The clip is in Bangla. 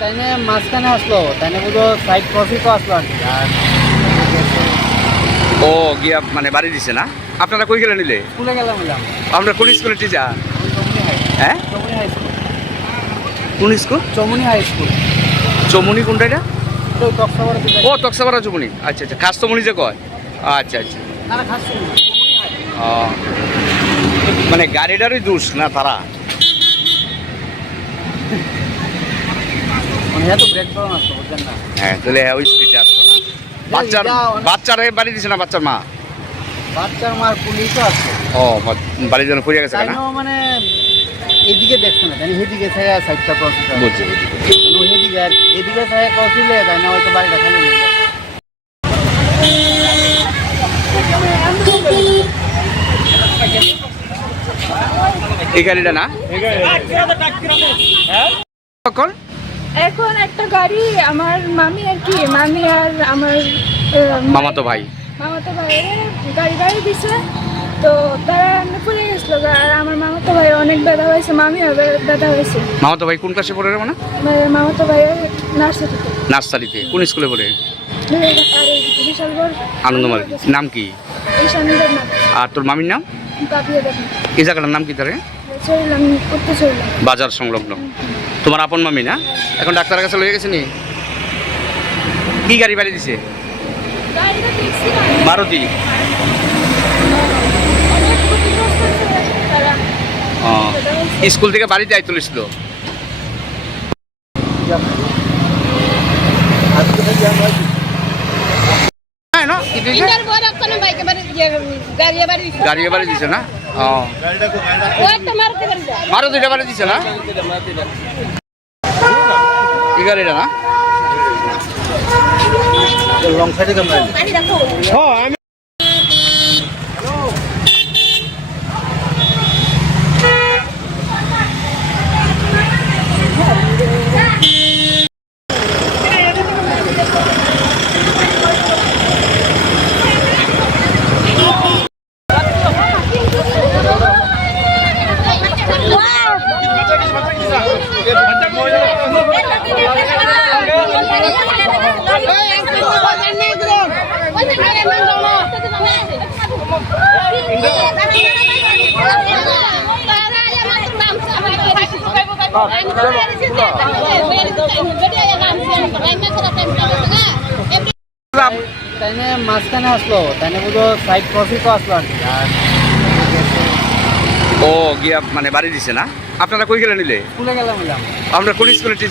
তাইনে মাঝখানে আসলো, তাইনে বুঝো সাইড প্রফিটও আসলো আর কি। ও গিয়া মানে বাড়ি দিছে না? আপনারা কই গেলে নিলে? স্কুলে গেলাম। আমরা কোন স্কুলের টিচার? হ্যাঁ, চমুনি হাই স্কুল। কোন school? Chamuni high school. Chamuni কোনটা এটা? তো তক্সাবড়া দিকে। ও তক্সাবাড়া চমুনি। আচ্ছা আচ্ছা, খাস চমুনি যে কয়। আচ্ছা আচ্ছা। না না, খাস চমুনি হাই। ও মানে গাড়িটারই দোষ না তারা? মানে এত ব্রেক ডাউন আসলো বুঝছেন না। হ্যাঁ, তাহলে ওই স্পিডে আসতো না। বাচ্চারে বাড়ি দিছে না? বাচ্চার মা? বাচ্চার মার পুলিশও আছে। ও বাড়ির জন্য পড়ে গেছে না? তাইনো মানে এদিকে দেখছে না, তাই এদিকে ছায়া সাইডটা ক্রস করে। বুঝছি। এদিকে আর এদিকে ছায়া ক্রস দিলে তাই না হয়তো বাড়িটা খালি হয়ে যায়। এই গাড়িটা না? কখন? এখন একটা গাড়ি আমার মামি আর কি, মামি আর আমার মামাতো ভাই। মামাতো ভাইয়ের গাড়ি দিছে, তো তারা পড়ে গেছিল। আর আমার মামাতো ভাই অনেক ব্যথা হয়েছে, মামিও ব্যথা হয়েছে। মামাতো ভাই কোন ক্লাসে পড়ে রে? মানে মামাতো ভাইয়ের নার্সারিতে। নার্সারিতে। কোন স্কুলে পড়ে? আর এই বিশালগড় আনন্দমার্গ। নাম কি? ঈশানীদের নাম আর তোর মামির নাম? কাপিয়ে দেখেন এই জায়গাটার নাম কি তারে? চললাম করতে চললাম। বাজার সংলগ্ন। তোমার আপন মামি না? এখন ডাক্তারের কাছে লয়ে গেছে নি? কি গাড়ি বাড়ি দিছে? গাড়িটা দেখছি না, মারুতি। অনেক ক্ষতিগ্রস্ত হয়েছে তারা। স্কুল থেকে বাড়িতে আই তুলেছিল। হ্যাঁ না, কি দিছে? গাড়ি বাড়ি দিছে না? ও মারুতিটা বাড়ি দিছে না? এই গাড়িটা না? লং সাইডে ক্যামেরা। তাইনে মাঝখানে আসলো, তাইনে বুঝো সাইড প্রফিটও আসলো আর কি। ও গিয়া মানে বাড়ি দিছে না? আপনারা কই গেলে নিলে? স্কুলে গেলাম। আমরা কোন স্কুলের টিচার?